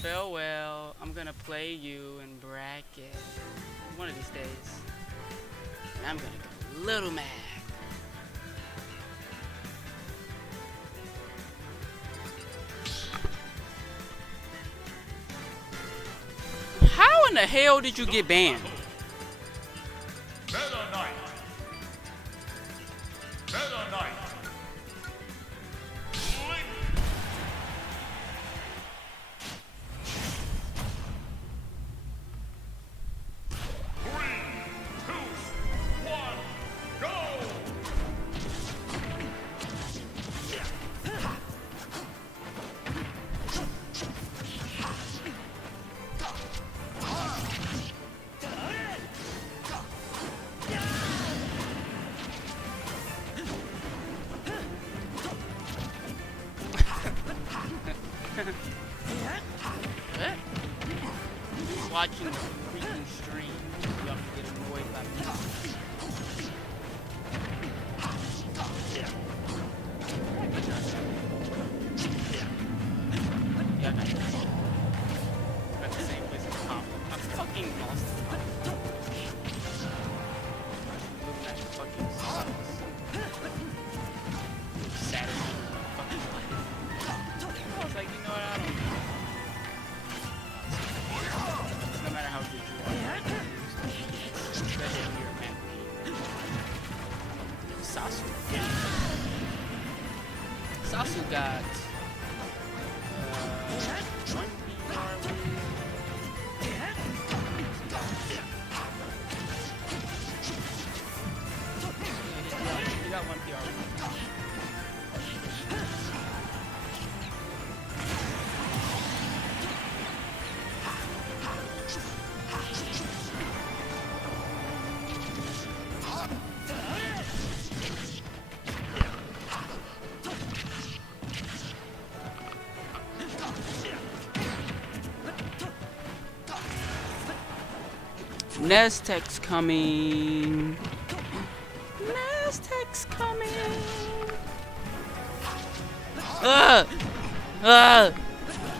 Farewell. I'm gonna play you in bracket one of these days. And I'm gonna go a little mad. How in the hell did you get banned? Meta Knight. Meta Knight. Watching the freaking stream, you have to get annoyed by me. Yeah, I got the same place as Pop. I fucking lost it. That fucking sucks. Sad as fucking life. I was like, you know what, I don't know. No matter how good you are, especially if you're a man. Sasu. Sasu got one PR win. He got one PR win. Nestek's coming. Nestek's coming.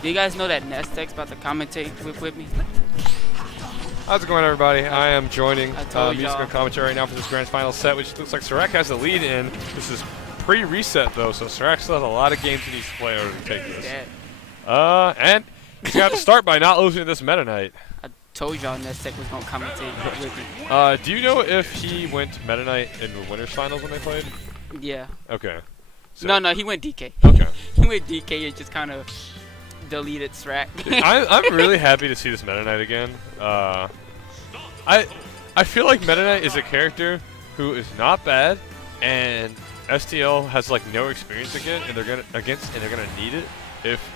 Do you guys know that Nestek's about to commentate with me? How's it going, everybody? I am joining told musical y'all. commentary right now for this grand final set, which looks like srAk has the lead in. This is pre-reset, though, so srAk still has a lot of games he needs to play in order to take this. And he's got to start by not losing to this Meta Knight. I told y'all Nestek was gonna commentate with me. Do you know if he went Meta Knight in the winners finals when they played? Yeah. Okay. So No, he went DK. Okay. He went DK and just kind of deleted srAk. I'm really happy to see this Meta Knight again. I feel like Meta Knight is a character who is not bad, and STL has like no experience against, and they're gonna need it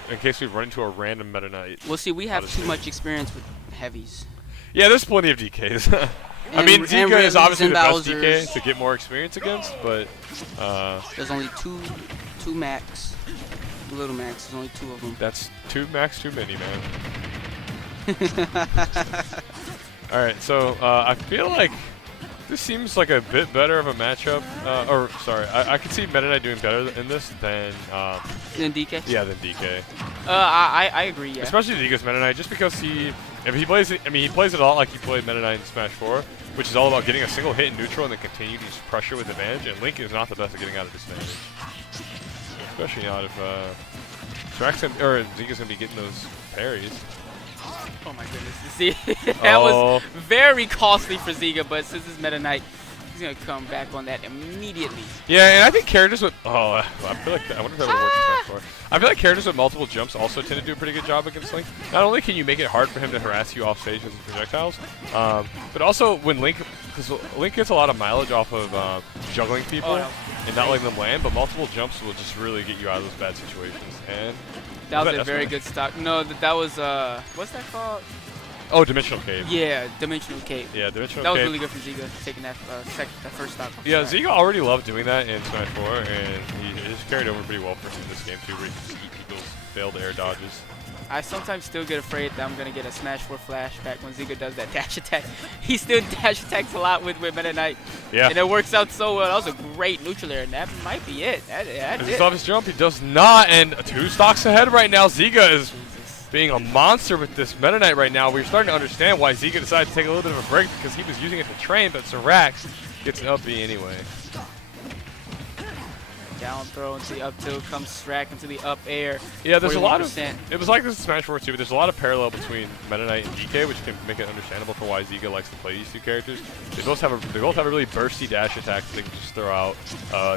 in case we run into a random Meta Knight. Well, see, we have too much experience with heavies. Yeah, there's plenty of DKs. I mean, Zguh is obviously the best DK to get more experience against, but there's only two max. Little max, there's only two of them. That's two max too many, man. Alright, so I feel like this seems like a bit better of a matchup. I could see Meta Knight doing better in this than DK? Yeah, than DK. I agree, yeah. Especially Zguh's Meta Knight, just because he plays it a lot like he played Meta Knight in Smash 4, which is all about getting a single hit in neutral and then continue to use pressure with advantage, and Link is not the best at getting out of disadvantage. Especially not if Zguh's gonna be getting those parries. Oh my goodness! See, that was very costly for Zguh, but since it's Meta Knight, he's gonna come back on that immediately. Yeah, and I think characters with I feel like I wonder if that would work in Smash 4. I feel like characters with multiple jumps also tend to do a pretty good job against Link. Not only can you make it hard for him to harass you off stage with his projectiles, but also when because Link gets a lot of mileage off of juggling people and not letting them land, but multiple jumps will just really get you out of those bad situations. And that was a very good stock. No, that was what's that called? Oh, Dimensional Cave. Yeah, Dimensional Cave. Yeah, Dimensional Cave. That was really good for Zguh, taking that first stock. Yeah, Zguh already loved doing that in Smash 4, and he just carried over pretty well for him in this game too, where he can just eat people's failed air dodges. I sometimes still get afraid that I'm going to get a Smash 4 flashback when Zguh does that dash attack. He still dash attacks a lot with Meta Knight. Yeah. And it works out so well. That was a great neutral air, and that might be it. That's Does he it. still have his jump? He does not, and 2 stocks ahead right now. Zguh is being a monster with this Meta Knight right now. We're starting to understand why Zguh decided to take a little bit of a break because he was using it to train, but srAk gets an up B anyway. Down throw into the up tilt, comes srAk into the up air. Yeah, there's a lot of. 41%. It was like this in Smash 4 too, but there's a lot of parallel between Meta Knight and DK, which can make it understandable for why Zguh likes to play these 2 characters. They both have a really bursty dash attack that they can just throw out.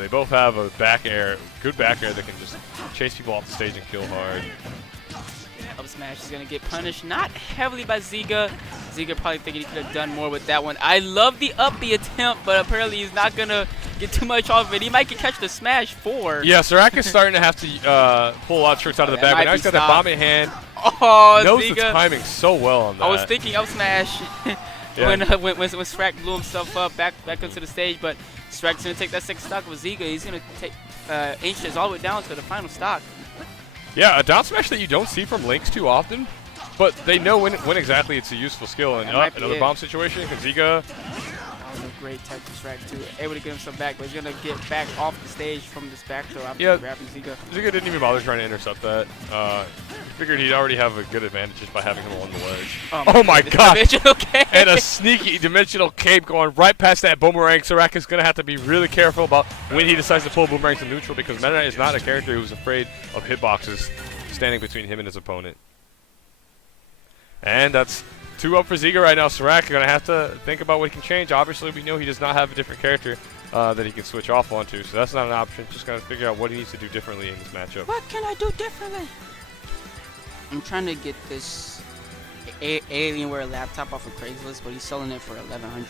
They both have a back air, good back air that can just chase people off the stage and kill hard. Up smash is going to get punished, not heavily by Zguh. Zguh probably thinking he could have done more with that one. I love the up B attempt, but apparently he's not going to get too much off of it. He might catch the smash 4. Yeah, srAk is starting to have to pull a lot of tricks out of the bag, but now he's got that bomb in hand. Oh, Knows Zguh. the timing so well on that. I was thinking up smash Yeah. when srAk blew himself up back into the stage, but srAk's going to take that 6th stock with Zguh. He's going to take inches all the way down to the final stock. Yeah, a down smash that you don't see from Lynx too often, but they know when exactly it's a useful skill. And That might be another it. bomb situation, because Zguh. That was a great tech to srAk too. Able to get himself back, but he's going to get back off the stage from this back throw after Yeah. grabbing Zguh. Zguh didn't even bother trying to intercept that. Figured he'd already have a good advantage just by having him along the ledge. Oh my goodness, god! dimensional cape. And a sneaky dimensional cape going right past that boomerang. srAk is going to have to be really careful about when he decides to pull boomerangs to neutral, because Meta Knight is not a character who's afraid of hitboxes standing between him and his opponent. And that's 2 up for Zguh right now. srAk going to have to think about what he can change. Obviously, we know he does not have a different character that he can switch off onto, so that's not an option. Just got to figure out what he needs to do differently in this matchup. What can I do differently? I'm trying to get this Alienware laptop off of Craigslist, but he's selling it for $1,100.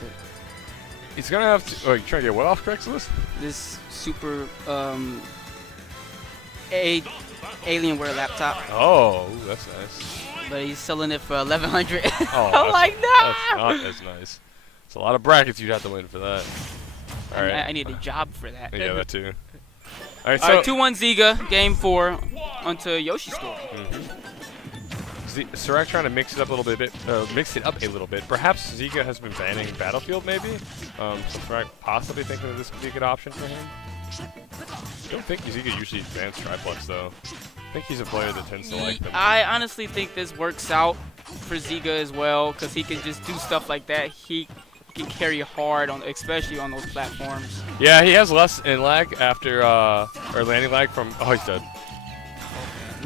He's going to have to... Oh, you trying to get what off Craigslist? This super Alienware laptop, Oh, ooh, that's nice. but he's selling it for $1,100. Oh, I'm that's- like, That's no. not as nice. It's a lot of brackets you'd have to win for that. All right. I need a job for that. Yeah, that too. All right, All so right, 2-1 Zguh, game 4 onto Yoshi's story. srAk trying to mix it up a little bit. Perhaps Zguh has been banning Battlefield, maybe. So srAk possibly thinking that this could be a good option for him. I don't think Zguh usually bans triplex though. I think he's a player that tends to like them. I honestly think this works out for Zguh as well, because he can just do stuff like that. He can carry hard on, especially on those platforms. Yeah, he has less in lag after or landing lag from. Oh, he's dead.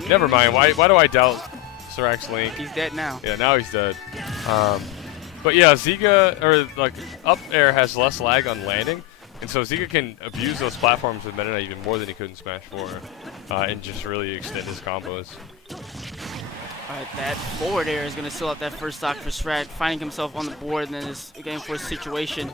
Never mind. Why do I doubt srAk's link? He's dead now. Yeah, now he's dead. But yeah, Zguh, or like up air has less lag on landing, and so Zguh can abuse those platforms with Meta Knight even more than he could in Smash 4, and just really extend his combos. Alright, that forward air is going to seal out that first stock for srAk, finding himself on the board in this game 4 situation.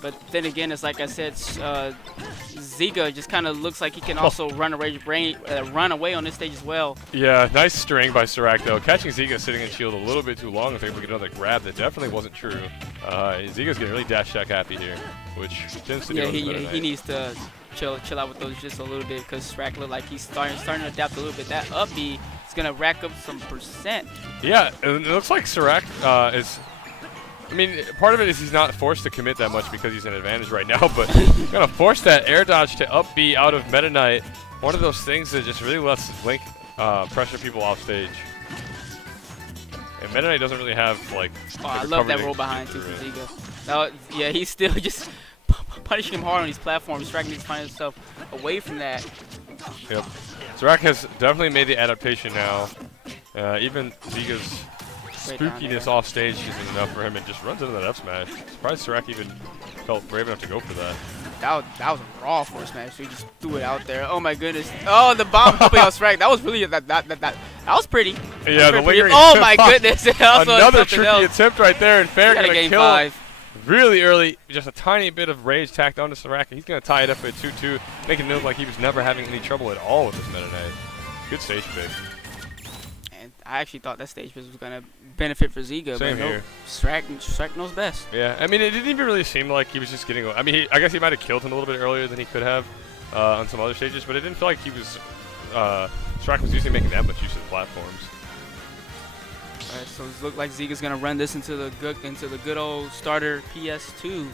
But then again, it's like I said, Zguh just kind of looks like he can also run away on this stage as well. Yeah, nice string by srAk though. Catching Zguh sitting in shield a little bit too long. I think we get another grab that definitely wasn't true. Zguh's getting really dash attack happy here, which tends to do. He needs to chill out with those just a little bit, because srAk look like he's starting to adapt a little bit. That up B is going to rack up some percent. Yeah, it looks like srAk is. I mean, part of it is he's not forced to commit that much because he's in advantage right now, but he's gonna force that air dodge to up B out of Meta Knight. One of those things that just really lets Link pressure people off stage. And Meta Knight doesn't really have like. Oh, I love that roll behind too for Zguh. Now, yeah, he's still just punishing him hard on these platforms. srAk needs to find himself away from that. Yep. srAk has definitely made the adaptation now. Even Zguh's spookiness off stage isn't enough for him and just runs into that F smash. Surprised srAk even felt brave enough to go for that. That was a raw force smash. So he just threw it out there. Oh my goodness. Oh, the bomb helping out srAk. That was really that was pretty. Yeah, the lingering. Oh my goodness. Another tricky attempt right there, and Fair gonna game kill 5. really early. Just a tiny bit of rage tacked onto srAk. He's gonna tie it up at 2-2, making it look like he was never having any trouble at all with this Meta Knight. Good stage pick. And I actually thought that stage was gonna benefit for Zguh, Same but no, here. srAk knows best. Yeah, I mean, it didn't even really seem like he was just getting. I mean, I guess he might have killed him a little bit earlier than he could have on some other stages, but it didn't feel like he was srAk was usually making that much use of the platforms. Alright, so it looks like Zguh's gonna run this into the good old starter PS2.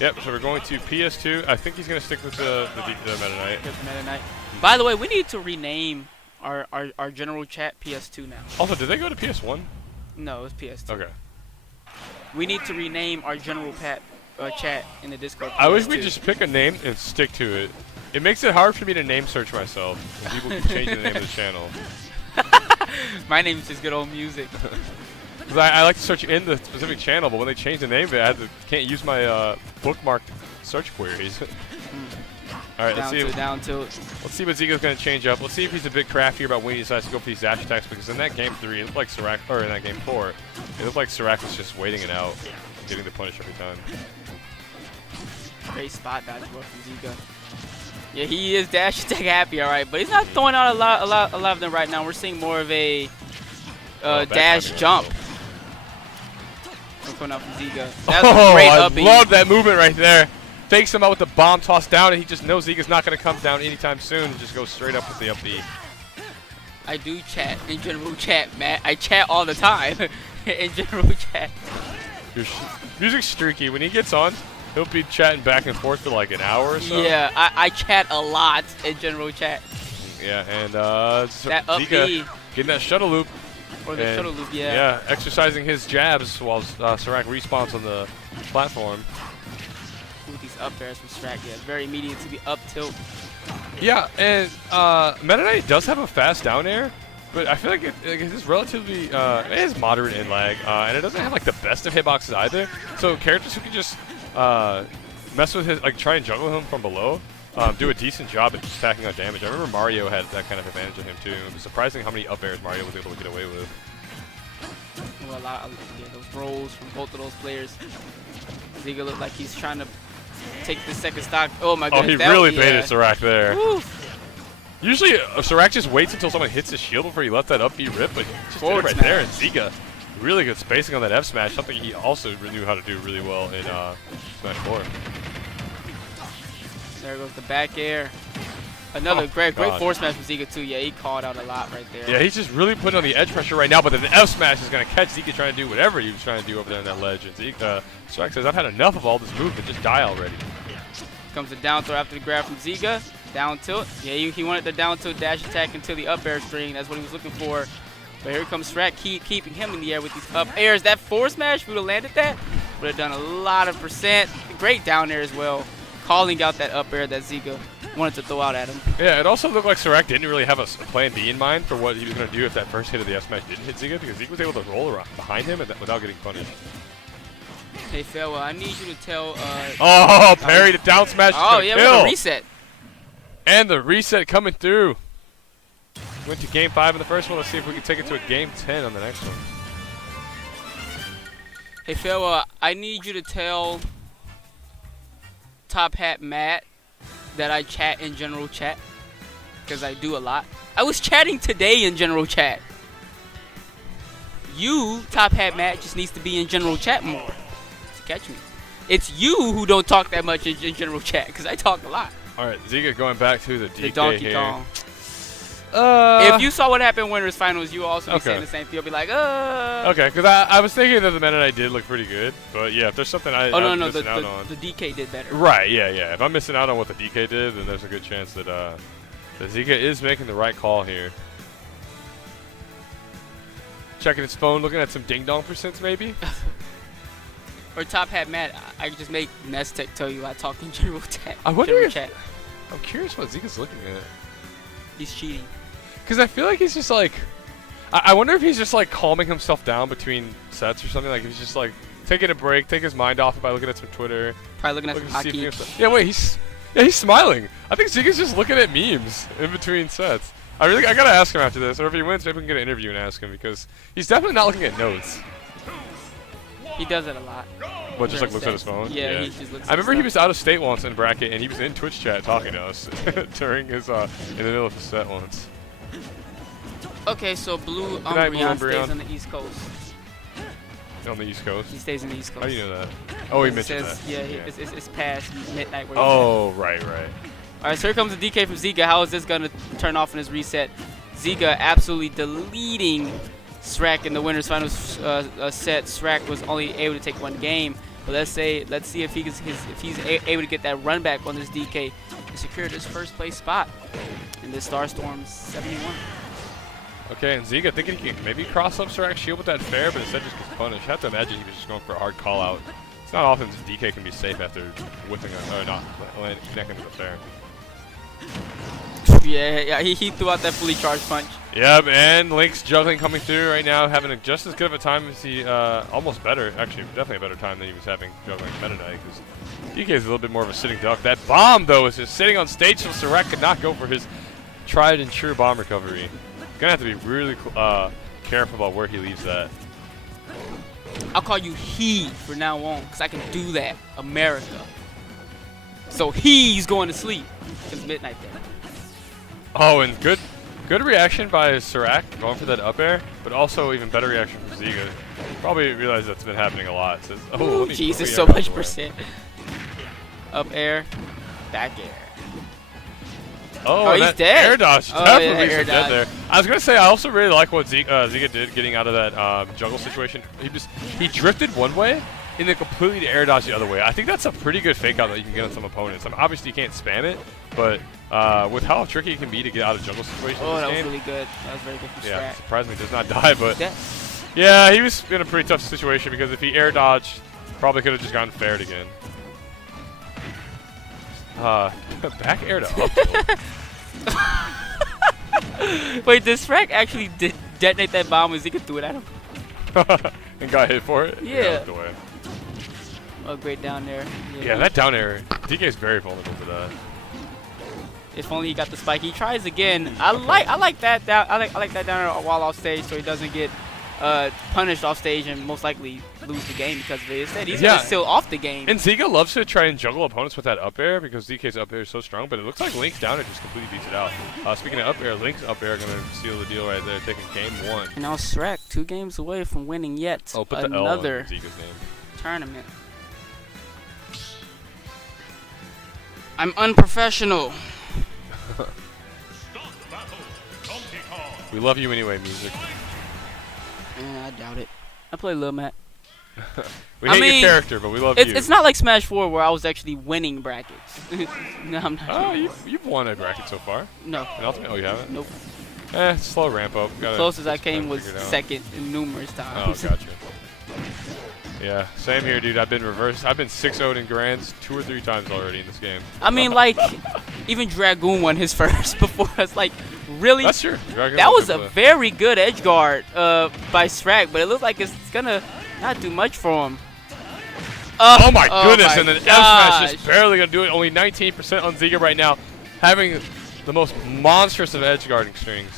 Yep, so we're going to PS2. I think he's going to stick with the Meta Knight. Get the Meta Knight. By the way, we need to rename our general chat PS2 now. Also, did they go to PS1? No, it's PS2. Okay. We need to rename our general chat in the Discord. I wish PS2. we'd just pick a name and stick to it. It makes it hard for me to name search myself. When people keep changing the name of the channel. My name is just good old music. Because I like to search in the specific channel, but when they change the name of it, can't use my bookmarked search queries. All right, let's see what Zguh's going to change up. Let's see if he's a bit craftier about when he decides to go for these dash attacks, because in that game 3, it looked like srAk, or in that game 4, it looked like srAk was just waiting it out, getting the punish every time. Great spot dodge work from Zguh. Yeah, he is dash attack happy, all right, but he's not throwing out a lot of them right now. We're seeing more of a dash jump. Coming out from Zguh. That's a great I uppy. love that movement right there. Fakes him out with the bomb toss down, and he just knows Zguh's not going to come down anytime soon, and just goes straight up with the up B. I do chat in general chat, Matt. I chat all the time in general chat. Music's streaky. When he gets on, he'll be chatting back and forth for like an hour or so. Yeah, I chat a lot in general chat. Yeah, and that up Zguh B. getting that shuttle loop. Or the shuttle loop, yeah. Yeah, exercising his jabs while srAk respawns on the platform. With these up airs from srAk, yeah, very immediate to the up tilt. Yeah, and Meta Knight does have a fast down air, but I feel like it is relatively, it is moderate in lag, and it doesn't have like the best of hitboxes either. So characters who can just mess with his, like try and juggle him from below, do a decent job at just stacking on damage. I remember Mario had that kind of advantage of him too. It was surprising how many up airs Mario was able to get away with. Well, yeah, those rolls from both of those players. Zguh looked like he's trying to take the second stock. Oh my goodness. Oh, he really baited srAk there. Woo. Usually, srAk just waits until someone hits his shield before he lets that up B rip, but he just did it right there. And Zguh, really good spacing on that F smash, something he also knew how to do really well in Smash 4. There goes the back air. Another great forward smash from Zguh too. Yeah, he called out a lot right there. Yeah, he's just really putting on the edge pressure right now, but then the F smash is going to catch Zguh trying to do whatever he was trying to do over there on that ledge. And srAk says, I've had enough of all this movement, just die already. Comes the down throw after the grab from Zguh. Down tilt. Yeah, he wanted the down tilt dash attack into the up air string. That's what he was looking for. But here comes srAk, keeping him in the air with these up airs. That forward smash, if we would have landed that, would have done a lot of percent. Great down air as well. Calling out that up air that Zguh wanted to throw out at him. Yeah, it also looked like srAk didn't really have a plan B in mind for what he was going to do if that first hit of the F smash didn't hit Zguh, because Zguh was able to roll around behind him without getting punished. Hey, Farewell, I need you to tell... oh, parry the down smash. Oh, yeah, we have a reset. And the reset coming through. Went to game 5 in the first one. Let's see if we can take it to a game 10 on the next one. Hey, Farewell, I need you to tell Top Hat Matt that I chat in general chat, because I do a lot. I was chatting today in general chat. You, Top Hat Matt, just needs to be in general chat more to catch me. It's you who don't talk that much in general chat, because I talk a lot. All right, Zguh going back to the DK the Donkey here. Kong. If you saw what happened in Winners Finals, you will also be saying the same thing. You'll be like, Okay, because I was thinking that the Meta Knight did look pretty good, but yeah, if there's something I'm missing out on. The DK did better. Right, yeah. If I'm missing out on what the DK did, then there's a good chance that Zguh is making the right call here. Checking his phone, looking at some ding-dong percents maybe. Or Top Hat Matt, I could just make Nestek tell you I talk in general chat. I wonder if, chat. I'm curious what Zguh's looking at. He's cheating. Because I feel like he's just like, I wonder if he's just like calming himself down between sets or something. Like he's just like taking a break, take his mind off it by looking at some Twitter. Probably looking at some hockey. Yeah, wait, he's smiling. I think Zguh's just looking at memes in between sets. I gotta ask him after this, or if he wins, maybe we can get an interview and ask him, because he's definitely not looking at notes. He does it a lot. What, just like looks at his phone? Yeah, he just looks at I remember he was out of state once in bracket, and he was in Twitch chat talking to us during his in the middle of his set once. Okay, so Blue Umbreon stays on the East Coast. On the East Coast? He stays in the East Coast. How do you know that? Oh, he mentioned that. Yeah, it's past midnight. Oh, right. Alright, so here comes the DK from Zguh. How is this going to turn off in his reset? Zguh absolutely deleting srAk in the winners finals set. srAk was only able to take one game, but let's see if he's able to get that run back on this DK and secure this first place spot in this Starstorm 71. Okay, and Zguh thinking he can maybe cross up srAk's shield with that fair, but instead just gets punished. I have to imagine he was just going for a hard call out. It's not often this DK can be safe after whipping or not connecting to the fair. Yeah, he threw out that fully charged punch. Yep, and Link's juggling coming through right now, having just as good of a time as he, almost better, actually definitely a better time than he was having juggling Meta Knight, because DK is a little bit more of a sitting duck. That bomb, though, is just sitting on stage, so srAk could not go for his tried and true bomb recovery. Gonna have to be really careful about where he leaves that. I'll call you he from now on, because I can do that, America. So he's going to sleep. It's midnight there. Oh, and good reaction by srAk going for that up air, but also even better reaction from Zguh. Probably realized that's been happening a lot. Says, oh, Jesus, so much percent. Up air, back air. Oh, he's dead. Air dodge. Oh, Definitely yeah, air dead dodge. there. I was gonna say I also really like what Zguh did getting out of that juggle situation. He drifted one way and then completely air dodged the other way. I think that's a pretty good fake out that you can get on some opponents. I mean, obviously you can't spam it, but with how tricky it can be to get out of juggle situations. Oh, in this that was game, really good. That was very good from yeah, srAk. surprisingly does not die, but Dead. yeah, he was in a pretty tough situation because if he air dodged, probably could have just gotten faired again. Back air to up tilt. Wait, did srAk actually detonate that bomb as he could throw it at him? And got hit for it? Yeah. Looked away. Oh, great down there. Yeah, that down air, DK is very vulnerable to that. If only he got the spike. He tries again. I like that down. I like that down air while off stage, so he doesn't get punished off stage and most likely lose the game because of it. Instead, he's gonna still off the game. And Zguh loves to try and juggle opponents with that up air because DK's up air is so strong, but it looks like Link's down air just completely beats it out. Speaking of up air, Link's up air gonna seal the deal right there, taking game one. And now srAk 2 games away from winning yet Oh, put the another L on Zguh's name. tournament. I'm unprofessional. We love you anyway, music. I doubt it. I play Lil Matt. We hate your character, but we love you. It's not like Smash 4 where I was actually winning brackets. No, I'm not. Oh, you've won a bracket so far. No. In Ultimate? Oh, you haven't? Nope. Slow ramp up. Closest I came was second in numerous Oh, times. gotcha. Yeah, same here, dude. I've been reversed. I've been 6-0'd in grands 2 or 3 times already in this game. I mean, like, even Dragoon won his first before us. Like, really? That's true. Dragon That was a good play. very good edge guard by srAk, but it looks like it's gonna not do much for him. Oh my goodness, my and then F gosh. smash just barely gonna do it. Only 19% on Zguh right now, having the most monstrous of edge guarding strings.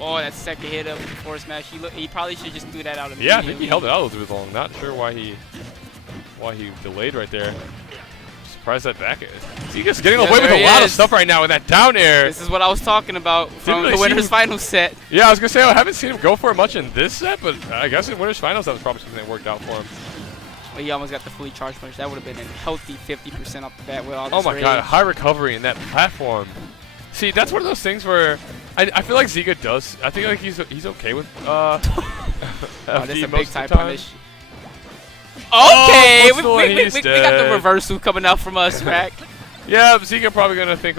Oh, that second hit up before smash. He probably should just do that out immediately. Yeah, I think he held it out a little bit long. Not sure why he delayed right there. Surprised that back air. Zguh's getting away with a lot of stuff right now with that down air. This is what I was talking about from the winners finals set. Yeah, I was gonna say I haven't seen him go for it much in this set, but I guess in winners finals that was probably something that worked out for him. Well, he almost got the fully charged punch. That would have been a healthy 50% off the bat with all this Oh my rage. god, high recovery in that platform. See, that's one of those things where I feel like Zguh does. I think like he's okay with Oh, that's FD a big most time of the time. punish. Okay, we he's got the dead. reversal coming out from us, srAk. Yeah, but Zguh probably gonna think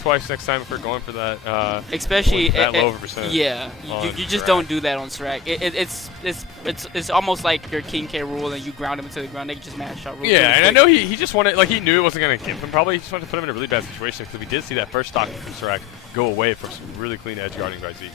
twice next time if we're going for that. Especially that low of a percent. Yeah, on you just srAk. don't do that on srAk. It's almost like your King K rule and you ground him into the ground. They can just mash out. Yeah, and I know he just wanted, like, he knew it wasn't gonna give him. Probably he just wanted to put him in a really bad situation because we did see that first stock from srAk go away from some really clean edge guarding by Zguh.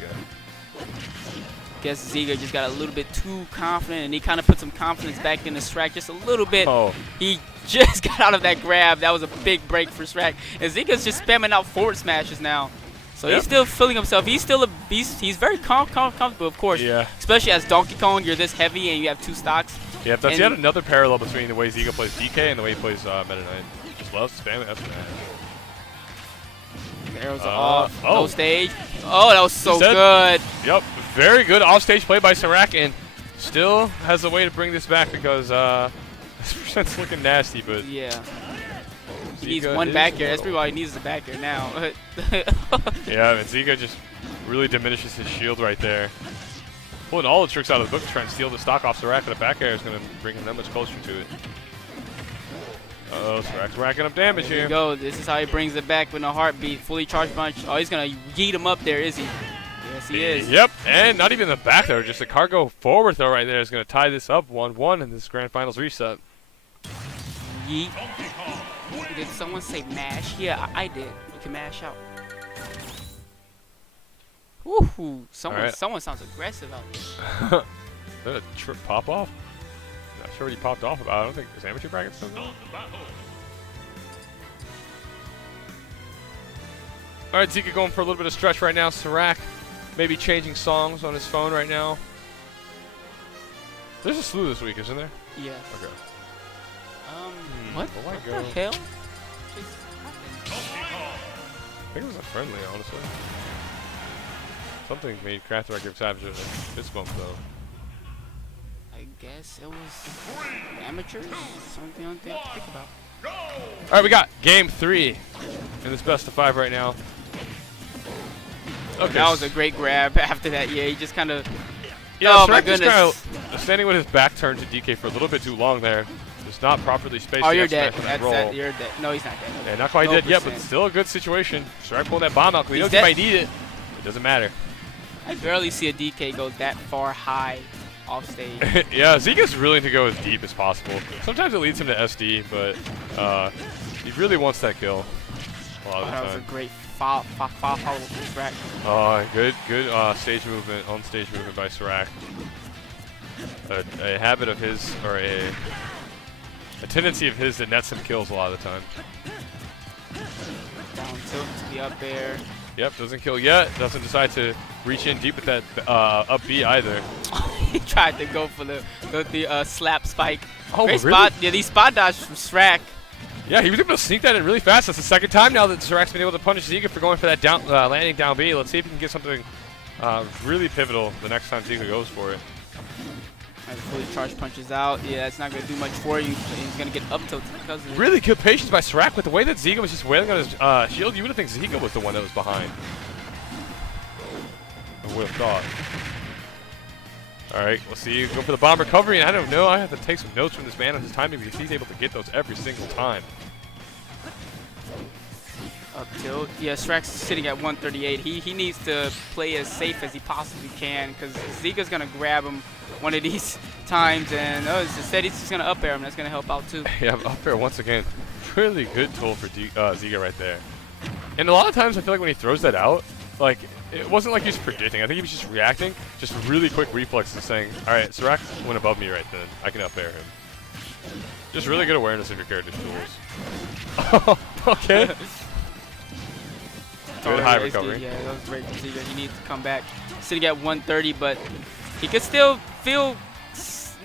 Guess Zguh just got a little bit too confident, and he kind of put some confidence back into srAk just a little bit. Oh. He just got out of that grab. That was a big break for srAk. And Zguh's just spamming out forward smashes now. So he's still feeling himself. He's still a beast. He's very comfortable, of course. Yeah. Especially as Donkey Kong, you're this heavy and you have 2 stocks. Yeah, that's And- yet another parallel between the way Zguh plays DK and the way he plays Meta Knight. Just loves to spam it. The arrows are off. oh. No stage. Oh, that was so Said- good. Yep, very good offstage play by srAk, and still has a way to bring this back because this percent's looking nasty, but Yeah. He needs Zguh one is back air. That's low. pretty all he needs is a back air now. Yeah, and Zguh just Really diminishes his shield right there. Pulling all the tricks out of the book to try and steal the stock off srAk, but a back air is going to bring him that much closer to it. Uh-oh, srAk's racking up damage There here. you go. This is how he brings it back with a heartbeat. Fully charged punch. Oh, he's going to yeet him up there, is he? Yes, he is. Yep, and not even the back throw, just a cargo forward throw right there is going to tie this up 1-1 in this grand finals reset. Yeet. Did someone say mash? Yeah, I did. You can mash out. Woohoo! Someone sounds aggressive out there. Is that a trip pop off? Not sure what he popped off about. I don't think his amateur bracket still going. Alright, Zguh going for a little bit of stretch right now. srAk maybe changing songs on his phone right now. There's a slew this week, isn't there? Yes. Okay. What Oh my the God. hell? I think it was a friendly, honestly. Something made Craftwork give Savage a fist bump, though. I guess it was amateurs. Something I don't think I think about. Alright, we got game 3 in this best of 5 right now. Okay. That was a great grab after that. Yeah, he just kind of. Yeah, Oh my srAk was goodness. kinda standing with his back turned to DK for a little bit too long there. Just not properly spaced. Oh, the you're X smash dead. on that roll. You're dead. No, he's not dead. Yeah, not quite No dead yet, but percent. still a good situation. srAk pulling that bomb out because he He's knows he dead. might need it. It doesn't matter. I barely see a DK go that far high off stage. Yeah, Zguh's willing to go as deep as possible. Sometimes it leads him to SD, but he really wants that kill a lot of the That was a time. great follow from srAk. Oh, good stage movement, on-stage movement by srAk. A habit of his, or a tendency of his that nets him kills a lot of the time. Down tilt to the up air. Yep, doesn't kill yet. Doesn't decide to reach in deep with that up B either. He tried to go for the slap spike. Oh, Great really? spot. Yeah, these spot dodge from srAk. Yeah, he was able to sneak that in really fast. That's the second time now that srAk's been able to punish Zguh for going for that down landing down B. Let's see if he can get something really pivotal the next time Zguh goes for it. As fully charged punches out. Yeah, it's not going to do much for you. He's going to get up tilted because of it. Really good patience by srAk with the way that Zguh was just wailing on his shield. You would have think Zguh was the one that was behind. I would have thought. All right, we'll see you go for the bomb recovery. And I don't know. I have to take some notes from this man on his timing because he's able to get those every single time. Up tilt. Yeah, srAk's sitting at 138. He needs to play as safe as he possibly can because Zguh's going to grab him one of these times, and instead he's just going to up air him. That's going to help out too. Yeah, up there once again. Really good tool for Zguh right there. And a lot of times I feel like when he throws that out, like, it wasn't like he was predicting. I think he was just reacting. Just really quick reflexes saying, all right, srAk went above me right then. I can up air him. Just really good awareness of your character's tools. Okay. Good high recovery. Yeah, that was great from Zguh. He needs to come back. Sitting at 130, but he could still feel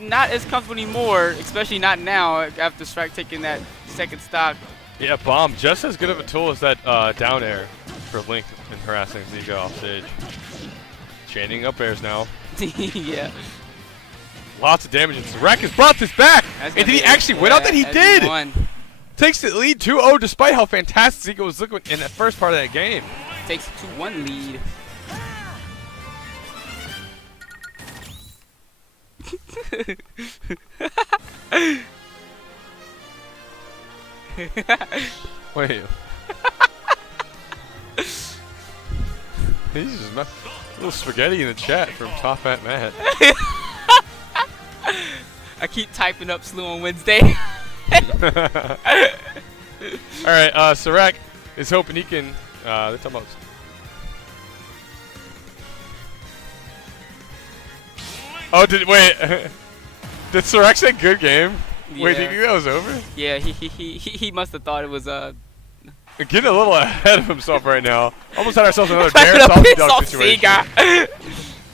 not as comfortable anymore, especially not now after srAk taking that second stock. Yeah, bomb. Just as good of a tool as that down air for Link in harassing Zguh off stage. Chaining up airs now. Yeah. Lots of damage. And srAk has brought this back. And did he actually win out? That he did. Won. Takes the lead 2-0 despite how fantastic Zguh was looking in that first part of that game. Takes a 2-1 lead. Wait. He's just a little spaghetti in the chat from Top Hat Matt. I keep typing up Slew on Wednesday. Alright, srAk is hoping he can they're talking about wait. Did srAk say good game? Wait, do you think that was over? Yeah, he must have thought it was Getting a little ahead of himself right now. Almost had ourselves another trying Darren to Salty piss Dog off situation. Zguh.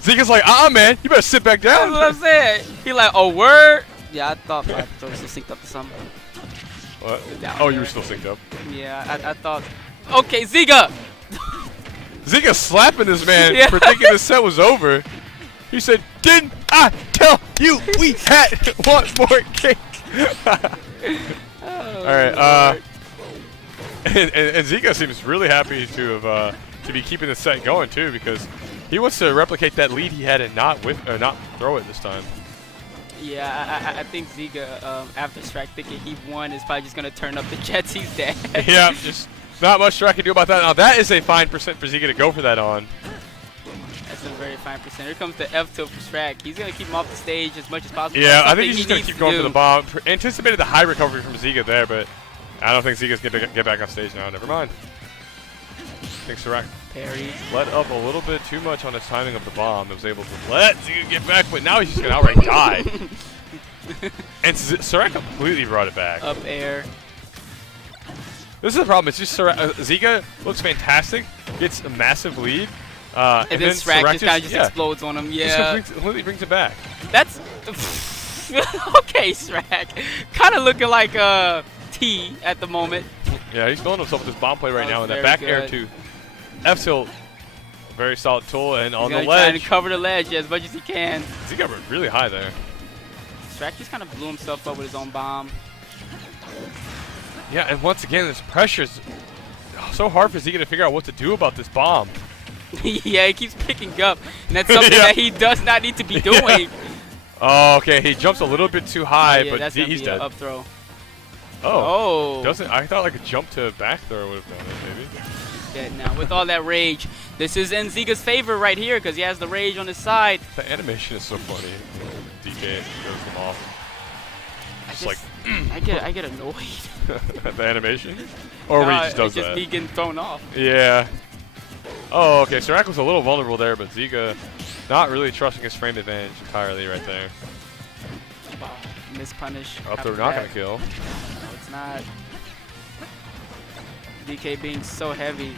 Zguh's like, man, you better sit back That's down. what I'm saying. He like, oh, word? Yeah, I thought I was still synced up to something. What? Down Oh, you there. were still synced up. Yeah, I thought. Okay, Zguh. Zguh slapping this man Yeah. for thinking the set was over. He said, "Didn't I tell you we had one more cake?" All right. And Zguh seems really happy to have to be keeping the set going too, because He wants to replicate that lead he had and not throw it this time. Yeah, I think Zguh, after srAk thinking he won, is probably just going to turn up the jets. He's dead. Yeah, just not much srAk can do about that. Now, that is a fine percent for Zguh to go for that on. That's a very fine percent. Here comes the F tilt for srAk. He's going to keep him off the stage as much as possible. Yeah, I think he's just going to keep going for the bomb. Anticipated the high recovery from Zguh there, but I don't think Zguh's going to get back on stage now. Never mind. I think srAk let up a little bit too much on his timing of the bomb. It was able to let Zguh get back, but now he's just going to outright die. And srAk completely brought it back. Up air. This is the problem. It's just Zguh looks fantastic, gets a massive lead, and then srAk just kind of explodes on him. Yeah. Just completely brings it back. That's okay, srAk. Kind of looking like T at the moment. Yeah, he's filling himself with this bomb play right now, and that back air to F tilt. Very solid tool, and on the ledge. Trying to cover the ledge as much as he can. Zguh got really high there. srAk just kind of blew himself up with his own bomb. Yeah, and once again, this pressure is so hard for Zguh to figure out what to do about this bomb. Yeah, he keeps picking up, and that's something that he does not need to be doing. Oh, okay, he jumps a little bit too high, but that's he's dead. Up throw. Oh. Doesn't I thought like a jump to back throw would have done it, maybe. Dead now. With all that rage, this is in Zguh's favor right here because he has the rage on his side. The animation is so funny. DK goes them off. I get annoyed. The animation? Or he just does it's just that? me getting thrown off. Yeah. Oh, okay. srAk was a little vulnerable there, but Zguh not really trusting his frame advantage entirely right there. Wow. Mispunish. Up throw not going to kill. No, it's not. DK being so heavy.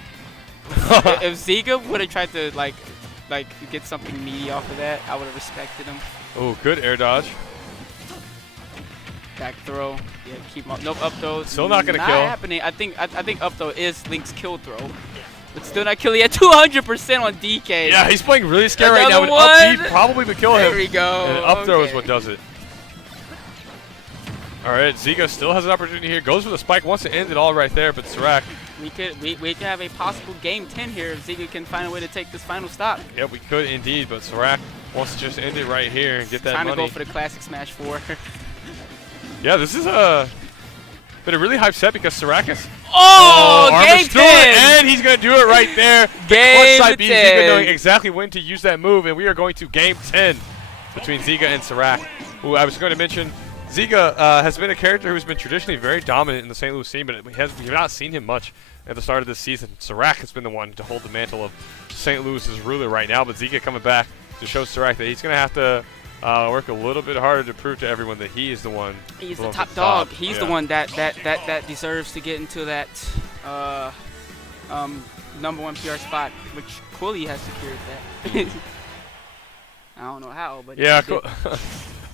If Zguh would have tried to like get something meaty off of that, I would have respected him. Oh, good air dodge. Back throw. Yeah, keep him up. Nope, up throw. Still not gonna kill. Not happening. I think up throw is Link's kill throw. But still not killing at 200% on DK. Yeah, he's playing really scary right now. With one. up B probably would kill him. There we go. And up throw is what does it. All right, Zguh still has an opportunity here. Goes for the spike, wants to end it all right there, but srAk. We could have a possible game 10 here if Zguh can find a way to take this final stop. Yeah, we could indeed, but srAk wants to just end it right here and get that money. Trying to go for the classic Smash 4. Yeah, this is been a really hype set because srAk is game 10! And he's going to do it right there. Game 10! Zguh knowing exactly when to use that move, and we are going to game 10 between Zguh and srAk, who I was going to mention. Zguh has been a character who's been traditionally very dominant in the St. Louis scene, but we have not seen him much at the start of this season. srAk has been the one to hold the mantle of St. Louis's ruler right now, but Zguh coming back to show srAk that he's going to have to work a little bit harder to prove to everyone that he is the one. He's the top dog. He's the one that deserves to get into that #1 PR spot, which Cooley has secured that. I don't know how, but yeah, cool.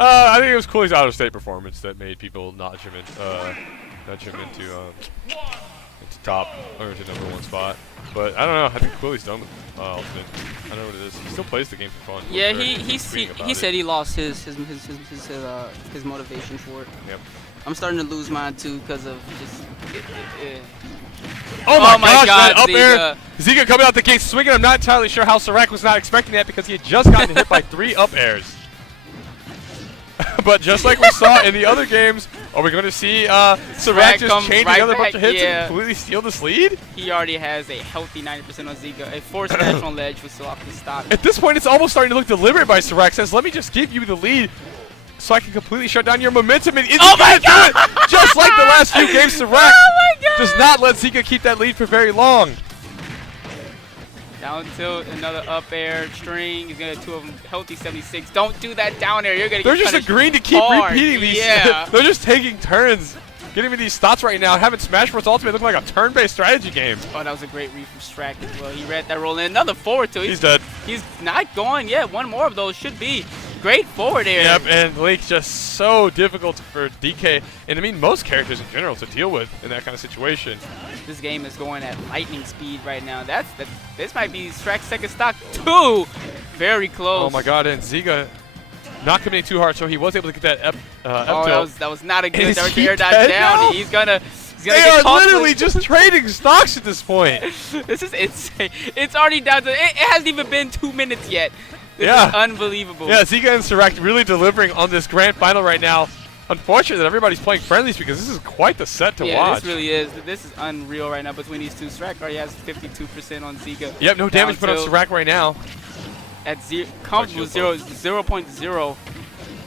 I think it was Cooley's out-of-state performance that made people nudge him into top or to #1 spot. But I don't know. I think Cooley's done with Ultimate. I don't know what it is. He still plays the game for fun. Yeah, he said he lost his motivation for it. Yep. I'm starting to lose mine too because of just. Oh my God! Up air. Zguh coming out the gate swinging. I'm not entirely sure how srAk was not expecting that because he had just gotten hit by 3 up airs. But just like we saw in the other games, are we going to see srAk just chain together a bunch of hits and completely steal this lead? He already has a healthy 90% on Zguh. A forced smash on ledge was still off the stop. At this point, it's almost starting to look deliberate by srAk. Says, let me just give you the lead so I can completely shut down your momentum. And oh my God! Just like the last few games, srAk does not let Zguh keep that lead for very long. Down tilt, another up air string. He's gonna have 2 of them. Healthy 76. Don't do that down air. You're gonna. They're just agreeing to keep repeating these. Yeah. They're just taking turns, getting me these stops right now, having Smash Bros. Ultimate look like a turn-based strategy game. Oh, that was a great read from srAk as well. He read that roll in. Another forward too. He's dead. He's not going yet. One more of those should be. Great forward air. Yep, and Link just so difficult for DK, and I mean most characters in general to deal with in that kind of situation. This game is going at lightning speed right now. This might be srAk's second stock too. Very close. Oh my God, and Zguh not committing too hard, so he was able to get that F tilt. That was not a good air dodge down. He's gonna He's gonna They get are caught literally with- just trading stocks at this point. This is insane. It's already down to. It hasn't even been 2 minutes yet. This Yeah. is unbelievable. Yeah, Zguh and srAk really delivering on this grand final right now. Unfortunate that everybody's playing friendlies because this is quite the set to Yeah, watch. this really is. This is unreal right now between these two. srAk already has 52% on Zguh. Yep, no damage put on tilt srAk right now. At comfortable 0.0.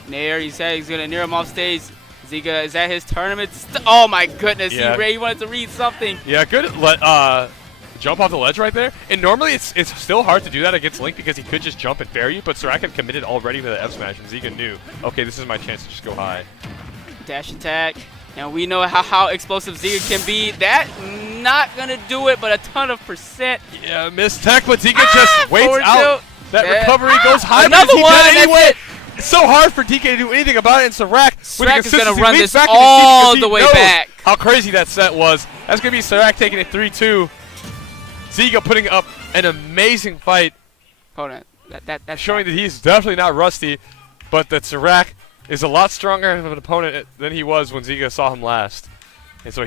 Nair, he said he's gonna near him off stage. Zguh is at his tournament. Oh my goodness, Yeah. he wanted to read something. Yeah, good jump off the ledge right there. And normally it's still hard to do that against Link because he could just jump and fair you, but srAk had committed already to the F smash and Zguh knew, okay, this is my chance to just go high. Dash attack. And we know how explosive Zguh can be. That not gonna do it, but a ton of percent. Yeah, missed tech, but Zguh just waits forward out. tilt. That Yeah. recovery goes high. Another but he one, did it and that's anyway. it. It's so hard for DK to do anything about it, and srAk srAk is gonna consistency run leads this back in his seat all because he the way knows back. How crazy that set was. That's gonna be srAk taking it 3-2. Zguh putting up an amazing fight, Hold on. That's showing that he's definitely not rusty, but that srAk is a lot stronger of an opponent than he was when Zguh saw him last. And so